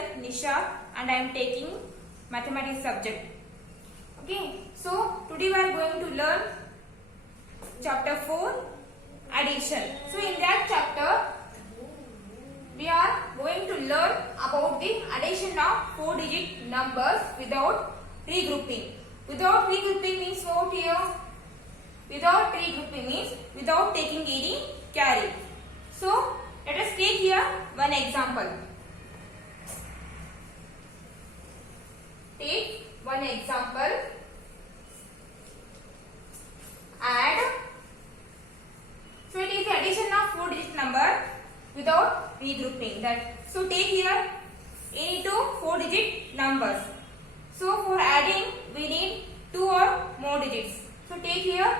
myself Nisha and I am taking mathematics subject. Okay, so today we are going to learn chapter 4 addition. So in that chapter we are going to learn about the addition of 4-digit numbers without regrouping. Without regrouping means what here? Without regrouping means without taking any carry. So let us take here one example. Take one example. Add. So it is the addition of 4-digit number without regrouping. So take here any two 4-digit numbers. So for adding we need 2 or more digits. So take here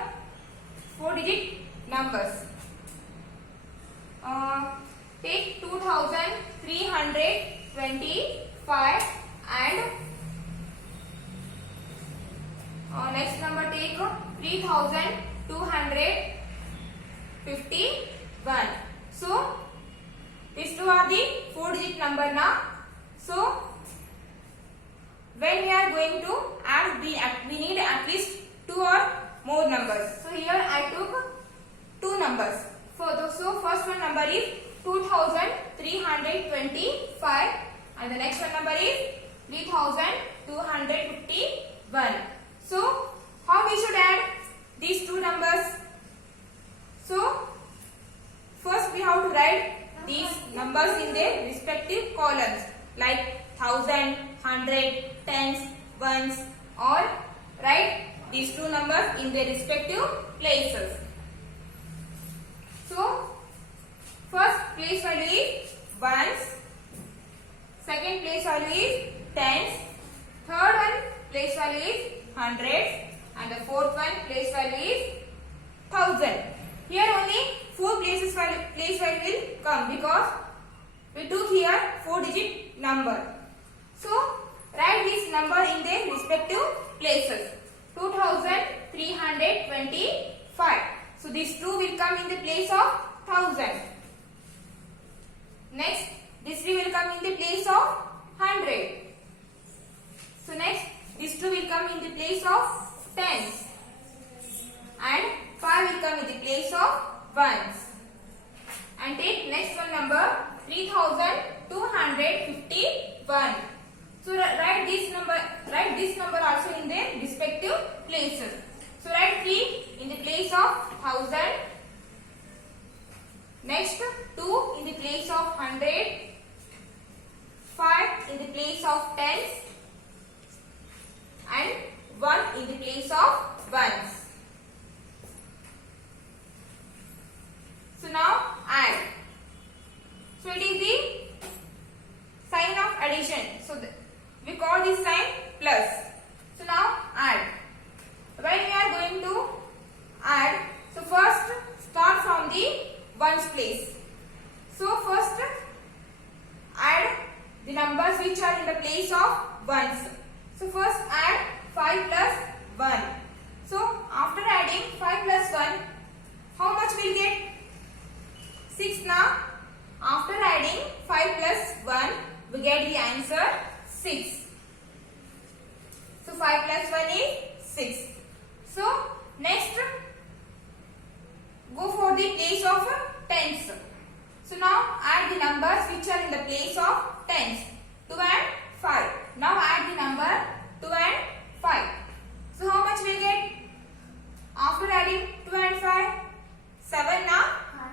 4-digit numbers. Take 2325 and next number take 3251. So these two are the 4-digit number now. So when we are going to add, we need at least 2 or more numbers. So here I took 2 numbers. So first one number is 2325 and the next one number is 3251. So how we should add these 2 numbers? So first we have to write these numbers in their respective columns like 1000, 100, tens, ones, or write these 2 numbers in their respective places. So first place value is ones, second place value is tens, third one place value is hundreds, and the fourth one place value is 1000. Here only 4 place value will come because we took here 4-digit number. So write this number in their respective places. 2325. So these 2 will come in the place of 1000. Next, this 3 will come in the place of 100. So next, these 2 will come in the place of tens. And 5 will come in the place of ones. And take next one number 3251. So write this number also in their respective places. So write 3 in the place of 1000. Next 2 in the place of 100. 5 in the place of tens. And 1 in the place of ones. So now add. So it is the sign of addition. So we call this sign plus. So now add. When we are going to add, so first start from the ones place. So first add the numbers which are in the place of ones. So first add 5 plus 1. So after adding 5 plus 1, how much we'll get? 6 now. After adding 5 plus 1, we get the answer 6. So 5 plus 1 is 6. So next, go for the place of tens. So now add the numbers which are in the place of tens. 2 and 5. Now add the number 2 and 5. So how much we get? After adding 2 and 5, 7 now.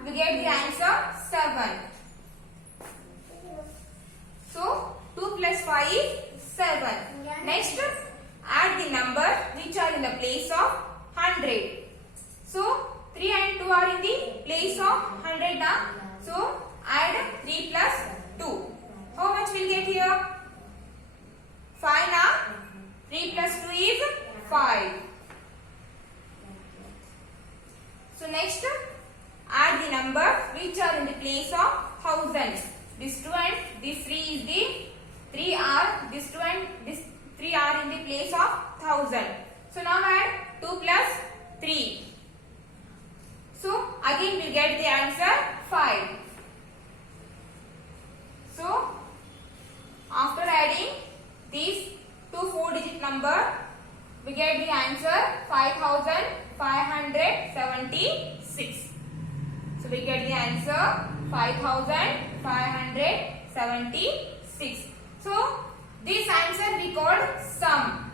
We get the answer 7. So 2 plus 5 is 7. Next, add the number which are in the place of 100. So 3 and 2 are in the place of 100 now. So add 3 plus 2. How much we'll get here? 5 now. 3 plus 2 is 5. So next, add the numbers which are in the place of thousands. This 2 and this 3 is the 3 are, this 2 and this 3 are in the place of 1000. So now add 2 plus 3. So again we get the answer 5. So 5576. So we get the answer 5576. So this answer we called sum.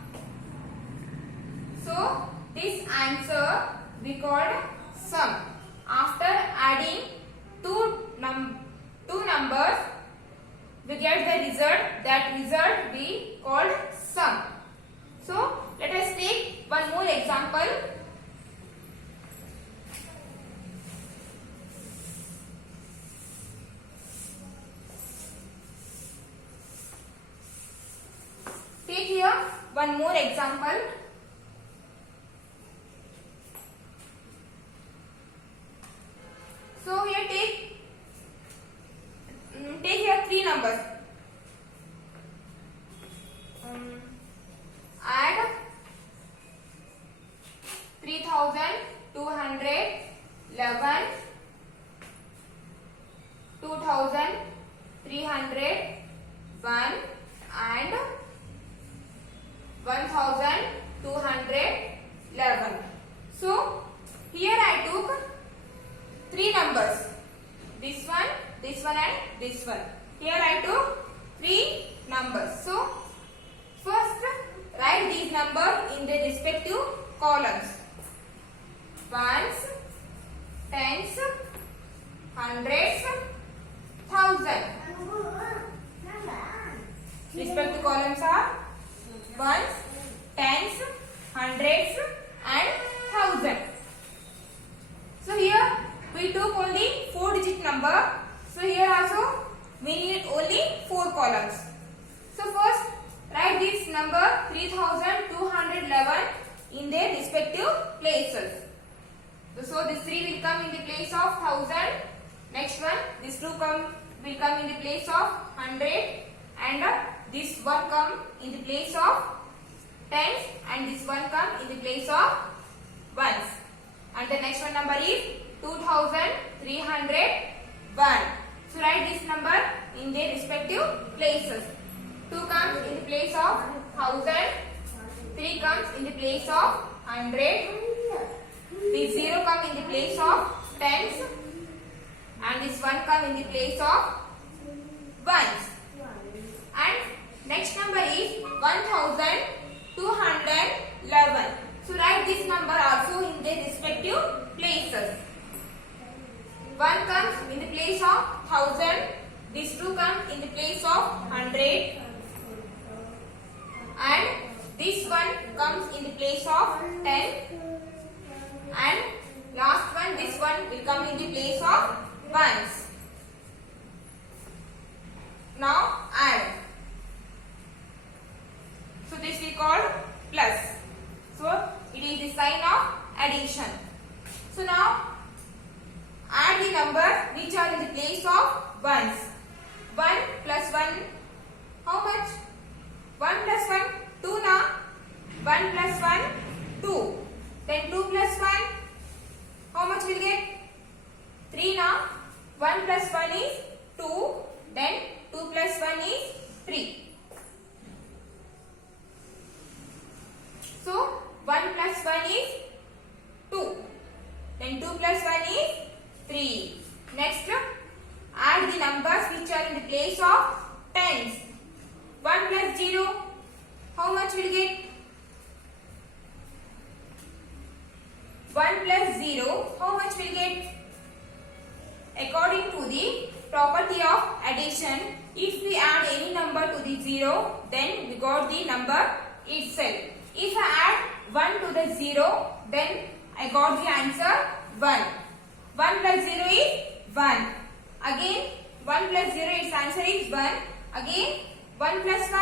So this answer we called sum. After adding two numbers, we get the result. That result we called sum. So let us take one more example. Take here one more example. So here take here three numbers. Add 3211, 2301 and 1211. So here I took three numbers. This one and this one. Here I took three numbers. So first write these numbers in the respective columns. Ones, tens, hundreds, thousand. Respective columns are ones, tens, hundreds and thousand. So here we took only 4-digit number. So here also we need only 4 columns. So first write this number 3211 in their respective places. So this 3 will come in the place of 1000. Next one, this 2 will come in the place of 100, and this 1 come in the place of tens, and this 1 come in the place of ones. And the next one number is 2301. So write this number in their respective places. 2 comes in the place of 1000, 3 comes in the place of 100, this 0 comes in the place of tens, and this 1 comes in the place of ones. And next number is 1211. So write this number also in their respective places. 1 comes in the place of 1000, this 2 comes in the place of 100, and this 1 comes in the place of 10, and last one, this 1 will come in the place of ones. Now add. So this we call plus. So it is the sign of addition. So now add the numbers which are in the place of ones. 1 plus 1, how much? 1 plus 1, 2 now. 1 plus 1, 2. Then 2 plus 1, how much will get? 3 now. 1 plus 1 is 2. Then 2 plus 1 is 3. So 1 plus 1 is 2. Then 2 plus 1 is 3. Next, add the numbers which are in the place of tens. 1 plus 0, how much will get? 1 plus 0, how much will get? According to the property of addition, if we add any number to the 0, then we got the number itself. If I add 1 to the 0, then I got the answer 1. 1 plus 0 is 1. Again 1 plus 0, its answer is 1. Again 1 plus 1.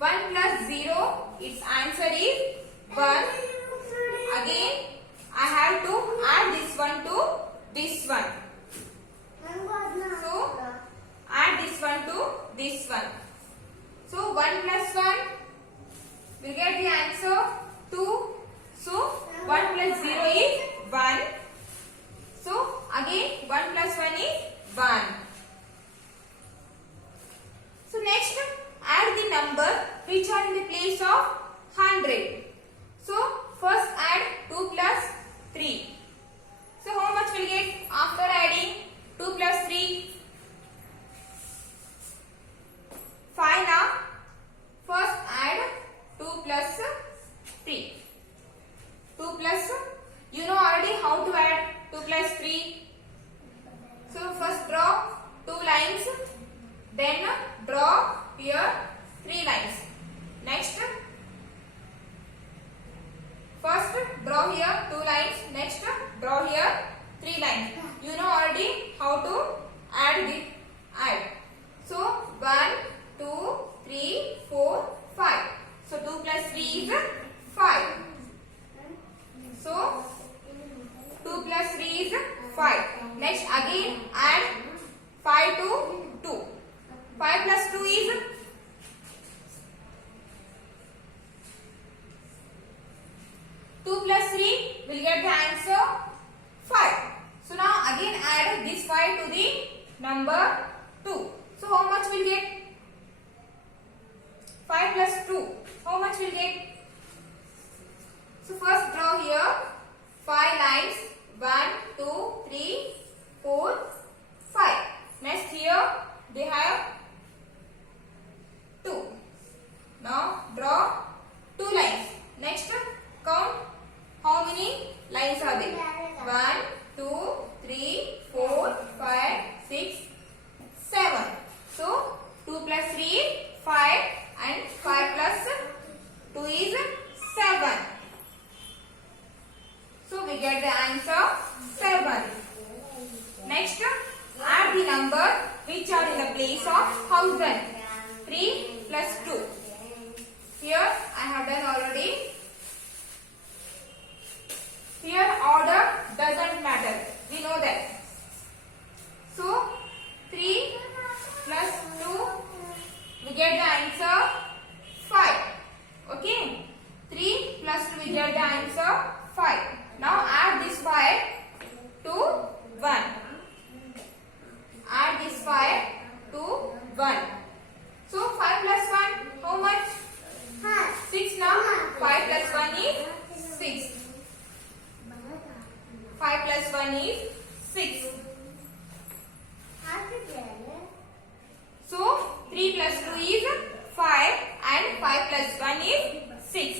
1 plus 0, its answer is 1. Again I have to add this one to this one. So add this one to this one. So 1 plus 1 will get the answer 2. So 1 plus 0 is 1. So again 1 plus 1 is 1. So next, add the number which are in the place of 100. So first draw 2 lines, then draw here 3 lines. Next, first draw here 2 lines, next draw here 3 lines. You know already how to add. So 1, 2, 3, 4, 5. So 2 plus 3 is 5. So 2 plus 3 is 5. Next again add 5 to 2. 5 plus 2 is 2 plus 3 will get the answer 5. So now again add this 5 to the number 2. So how much will get? 5 plus 2. How much will get? So first draw here 5 lines. 1, 2, 3, 4, 5. Next here they have 2. Now draw 2 lines. Next count how many lines are there? 1, 2, 3, 4, 5, 6, 7. So 2 plus 3 is 5 and 5 plus 2 is 7. So we get the answer 7. Next, add the number which are in the place of 1000. 3 plus 2. Here I have done already. Here order doesn't matter. We know that. So 3 plus 2, we get the answer 5. Okay. 3 plus 2, we get the answer 5. Now add this 5 to 1. Add this 5 to 1. So 5 plus 1, how much? 6 now. 5 plus 1 is 6. 5 plus 1 is 6. So 3 plus 2 is 5 and 5 plus 1 is 6.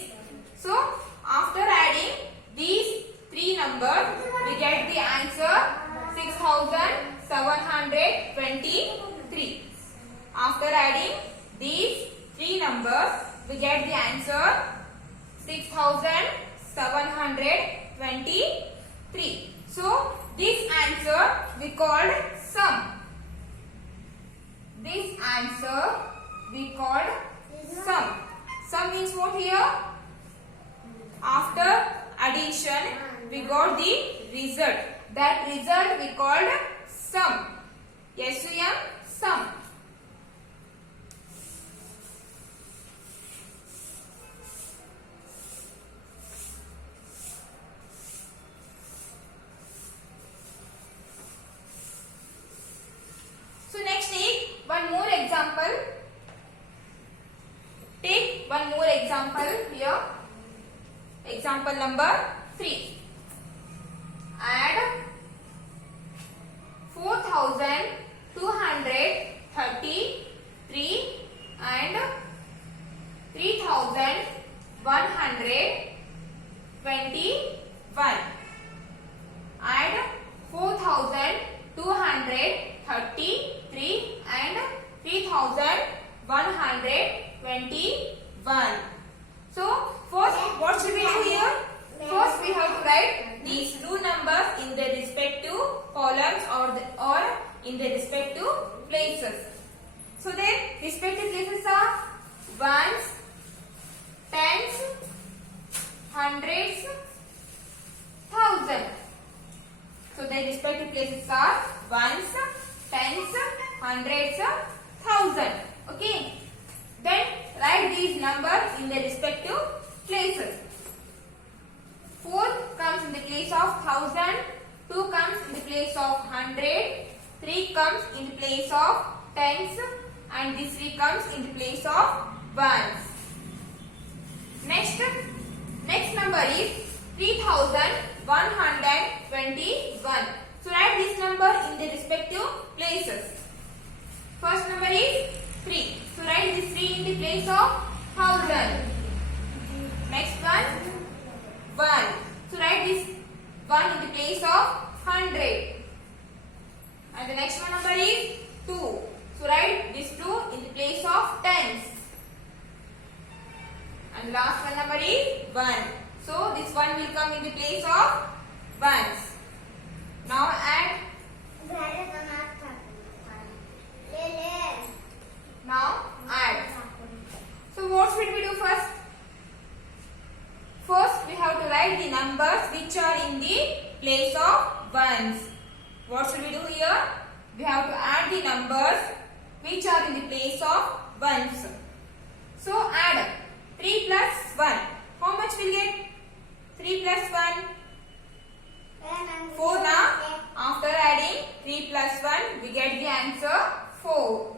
So after adding these 3 numbers, we get the answer 6723. After adding these 3 numbers, we get the answer 6723. So this answer we called sum. This answer we called sum. Sum means what here? After addition, we got the result. That result we called sum. S-U-M, sum. So next take one more example. Take one more example here. Example number 3. Add 4233 and 3121. Add 4233 and 3121. So first what should we do here? First we have to write these two numbers in their respective columns or in their respective places. So their respective places are ones, tens, hundreds, thousand. So their respective places are ones, tens, hundreds, thousand. Okay. Then write these numbers in their respective places. 4 comes in the place of 1000, 2 comes in the place of 100, 3 comes in the place of tens, and this 3 comes in the place of ones. Next number is 3121. So write this number in the respective places. First number is 3. So write this 3 in the place of 1000. Next one, 1. So write this 1 in the place of 100. And the 1. So this 1 will come in the place of ones. Now add. Now add. So what should we do first? First we have to write the numbers which are in the place of ones. What should we do here? We have to add the numbers which are in the place of ones. So add 3 plus 1. How much will get? 3 plus 1? 4 now. After adding 3 plus 1, we get the answer 4.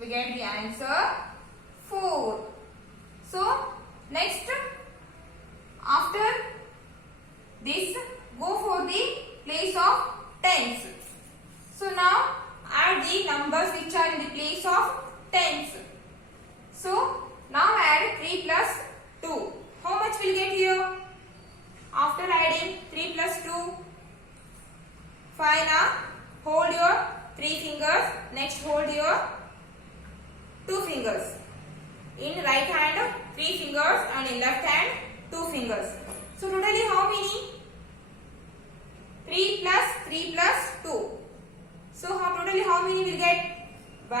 We get the answer 4. So next, after this, go for the place of tens. So now add the numbers which are in the place of tens. So now add 3 plus 2. How much will get here? After adding 3 plus 2, 5 now. Hold your 3 fingers. Next hold your 2 fingers. In right hand 3 fingers and in left hand 2 fingers. So totally how many? 3 plus 3 plus 2. So totally how many will get? 1,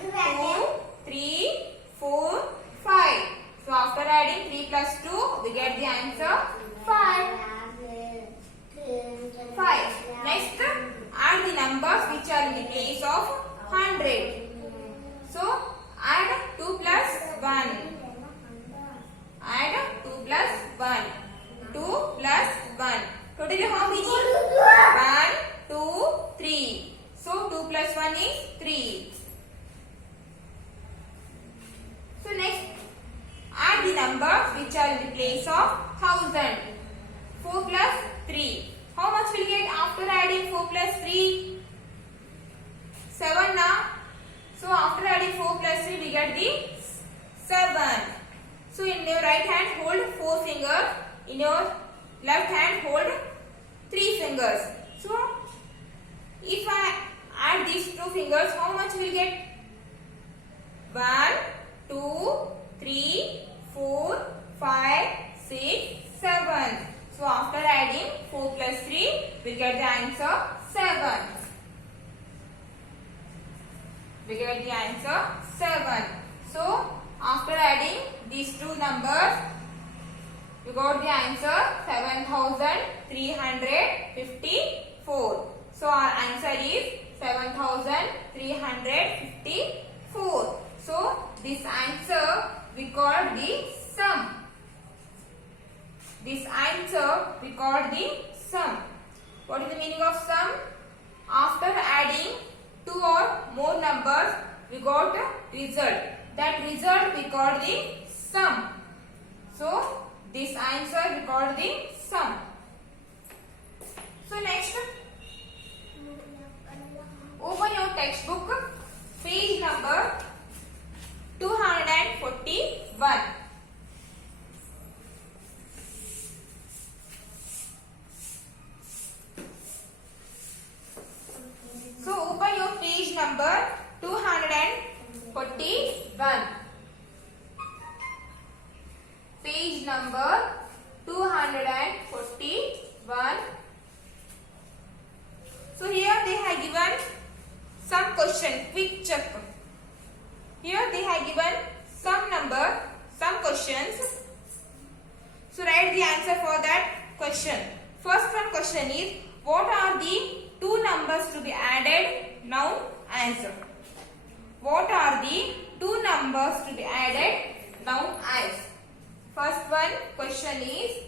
2, 3, 4, 5. So after adding 3 plus 2, we get the answer 5. 5. Next, add the numbers which are in the place of 100. So add 2 plus 1. Add 2 plus 1. 2 plus 1. Totally how many? 1, 2, 3. So 2 plus 1 is 3. So next, add the numbers which are in the place of 1000. 4 plus 3. How much will get after adding 4 plus 3? 7 now. So after adding 4 plus 3, we get the 7. So in your right hand hold 4 fingers. In your left hand hold 3 fingers. So if I add these 2 fingers, how much will get? 1, 2, 3, 4, 5, 6, 7. So after adding 4 plus 3, we get the answer 7. We get the answer 7. So after adding these 2 numbers, you got the answer 7354. So our answer is 7354. So this answer we call the sum. This answer we call the sum. What is the meaning of sum? After adding 2 or more numbers, we got a result. That result we call the sum. So this answer we call the sum. So next, open your textbook, page number 241. So open your page number 241. Page number 241. So here they have given some question, quick check. Here they have given some number, some questions. So write the answer for that question. First one question is, what are the 2 numbers to be added? Now answer. What are the 2 numbers to be added? Now answer. First one question is,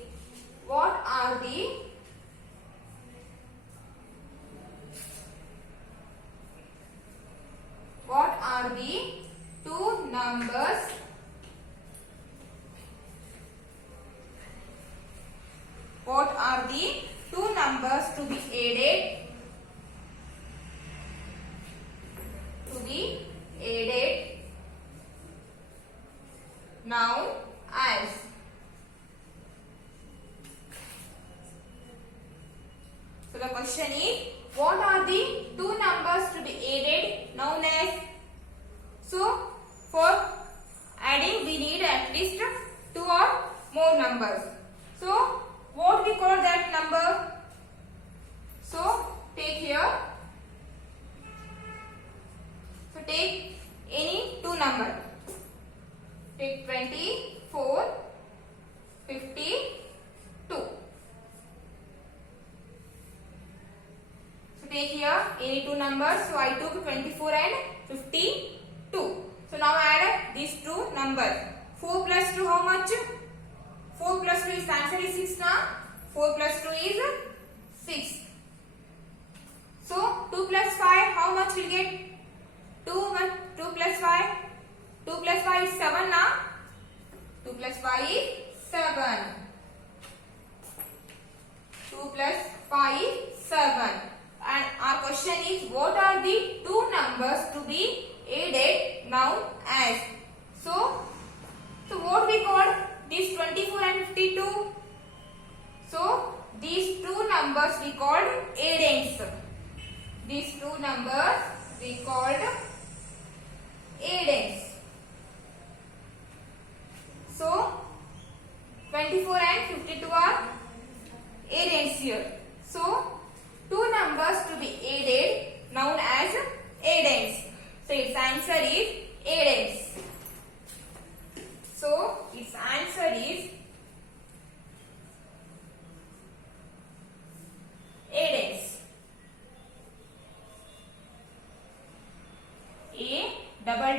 what are the 2 numbers to be added? Now as. So the question is, what are the 2 numbers to be added known as? So for adding we need at least 2 or more numbers. So what we call that number? So take here. So take any two number. Take 24, 52. So take here any two numbers. So I took 24 and 52. So now add these two numbers. 4 plus 2 how much? 4 plus 2 is answer is 6 now. 4 plus 2 is 6. So 2 plus 5 how much will get? 2 plus 5. 2 plus 5 is 7 now. 2 plus 5 is 7. 2 plus 5 is 7. And our question is, what are the two numbers to be added now as? So what we call these 24 and 52? So these two numbers we called addends. These two numbers we called addends. So 24 and 52 are addends here. So two numbers to be added known as addends. So its answer is addends. So its answer is addends. A-double-D-E-N-D-S.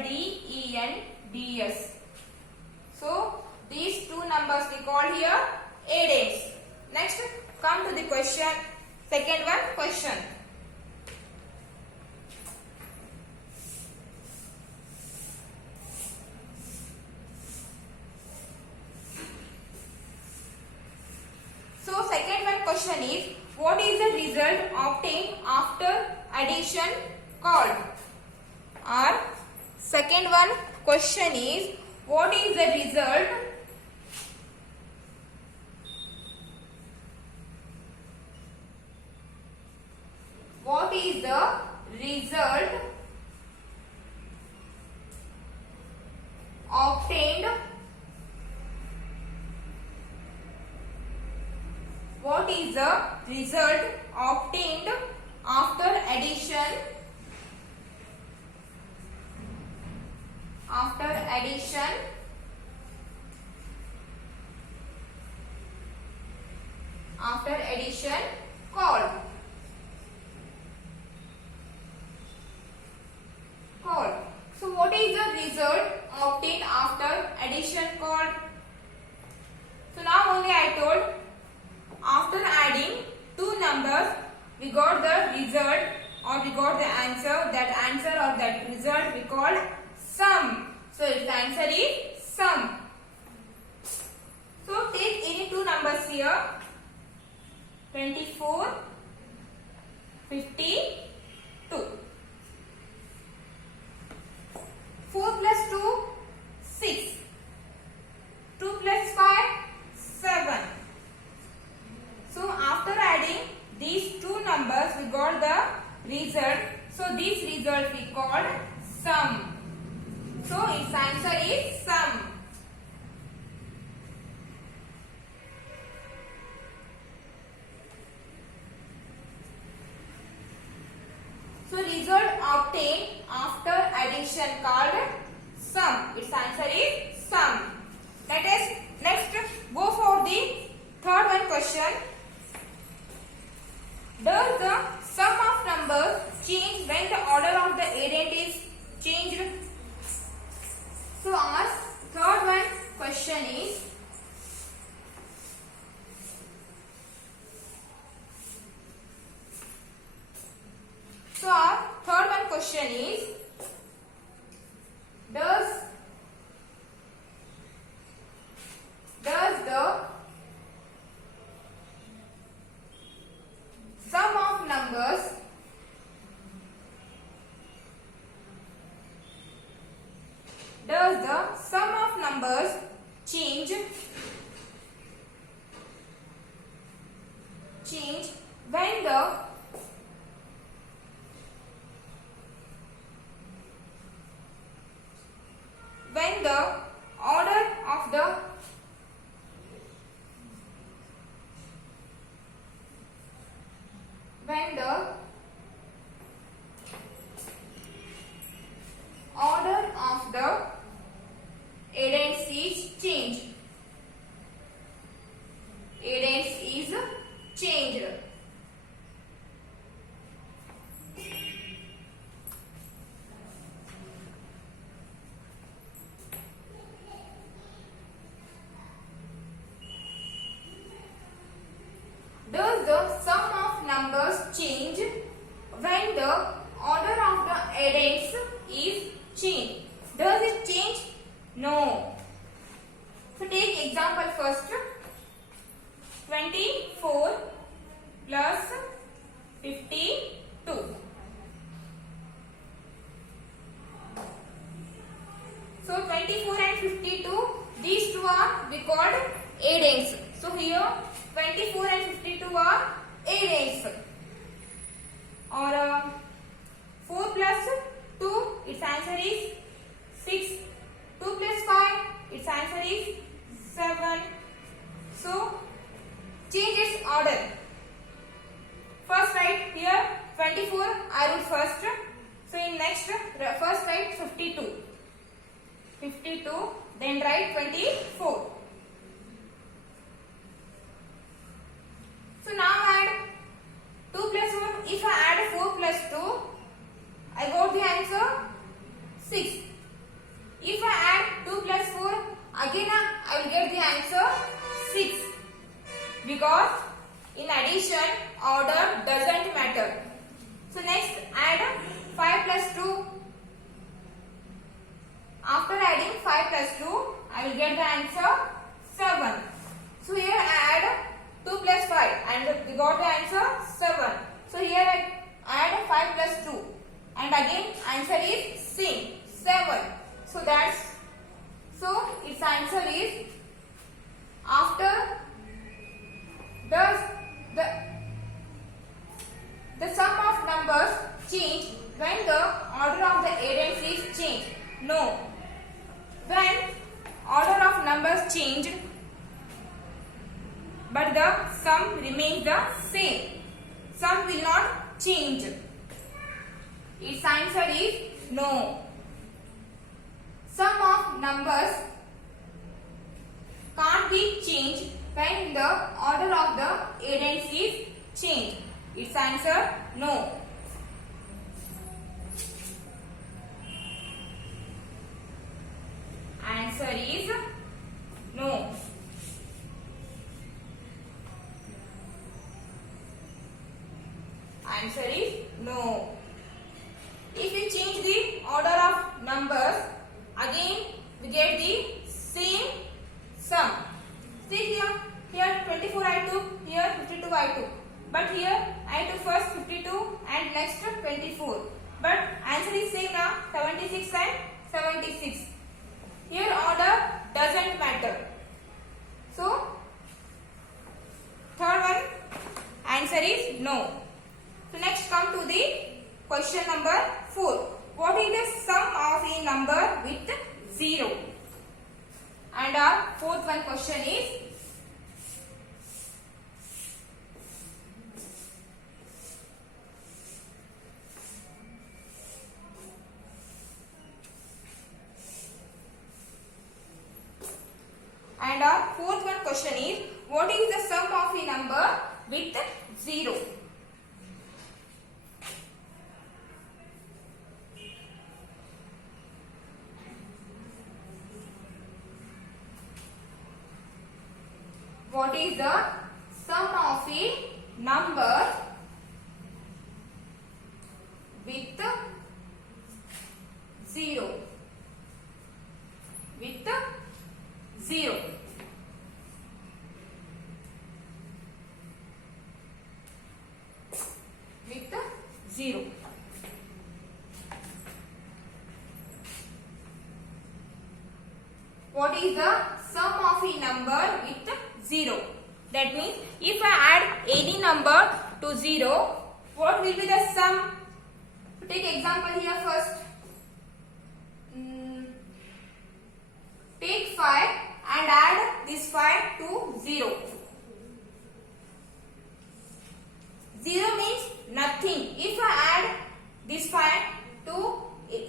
So these two numbers we call here addends. Next, come to the question. Second one question. So second one question is, what is the result obtained after addition called? Our second one question is, what is the result obtained what is the result obtained after addition called? So what is the result obtained after addition called? So now only I told, after adding two numbers we got the result or we got the answer. That answer or that result we called sum. So its answer is sum. So take any two numbers here, 24, 52. 4 plus 2, 6. 2 plus 5, 7. So after adding these two numbers we got the result. So this result we called sum. So its answer is sum. So result obtained after addition called sum. Its answer is sum. Let us next go for the third one question. Does the sum of numbers change when the order of the addend is changed? So our third one question is, does the sum of numbers change when the change when the order of the addends is changed. Does it change? No. So take example first. 24 plus 52. So 24 and 52, these two are we called addends. So here 24 and 52 are addends. Or 4 plus 2, its answer is 6. 2 plus 5, its answer is 7. So change its order. First write here 24, I wrote first. So in next, first write 52. 52, then write 24. So now add 2 plus 4. If I add 4 plus 2, I got the answer 6. If I add 2 plus 4, again I will get the answer 6. Because in addition, order doesn't matter. So next add 5 plus 2. After adding 5 plus 2, I will get the answer 7. So here I add 2 plus 5 and we got the answer 7. So here I add 5 plus 2 and again answer is same 7. So its answer is after the sum of numbers change when the order of the addends is changed. No. When order of numbers changed but the sum remains the same. Sum will not change. Its answer is no. Sum of numbers can't be changed when the order of the addends is changed. Its answer no. Answer is no. Answer is no. If we change the order of numbers, again we get the same sum. See here 24 I took, here 52 I took. But here I took first 52 and next 24. But answer is same now, 76 and 76. Here order doesn't matter. So third one, answer is no. So next come to the question number 4. What is the sum of a number with 0? And our fourth one question is what is the sum of a number with 0? What is the sum of a number with 0? With 0. With 0. What is the sum of a number with 0? That means if I add any number to 0, what will be the sum? Take example here first. Take 5 and add this 5 to 0. 0 means nothing. If I add this 5 to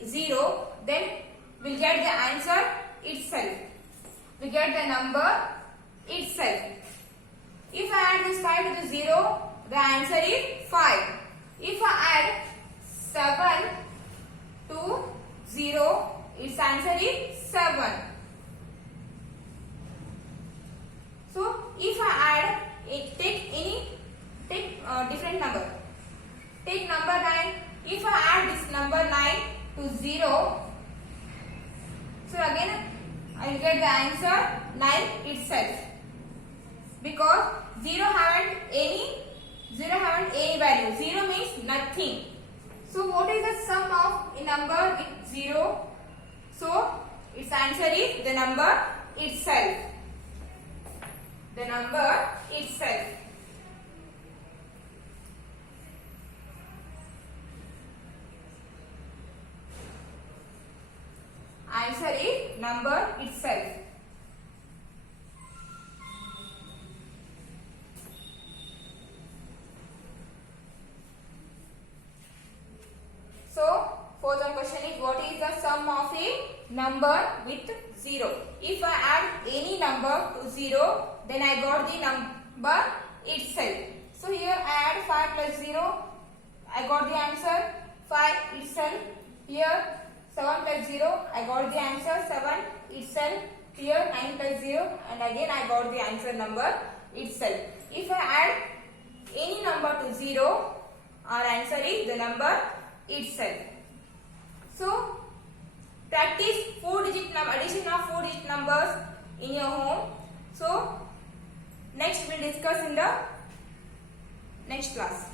0, then we'll get the answer itself. We get the number itself. If I add this 5 to the 0, the answer is 5. If I add 7 to 0, its answer is 7. So if I add take different number. 0. So again I will get the answer 9 itself, because 0 haven't any value. 0 means nothing. So what is the sum of a number with 0? So its answer is the number itself. The number itself. Answer is number itself. So, fourth question is, what is the sum of a number with 0? If I add any number to 0, then I got the number itself. So here I add 5 plus 0, I got the answer 5 itself. Here 7 plus 0, I got the answer 7 itself. Here 9 plus 0, and again I got the answer number itself. If I add any number to 0, our answer is the number itself. So practice addition of 4-digit numbers in your home. So next we'll discuss in the next class.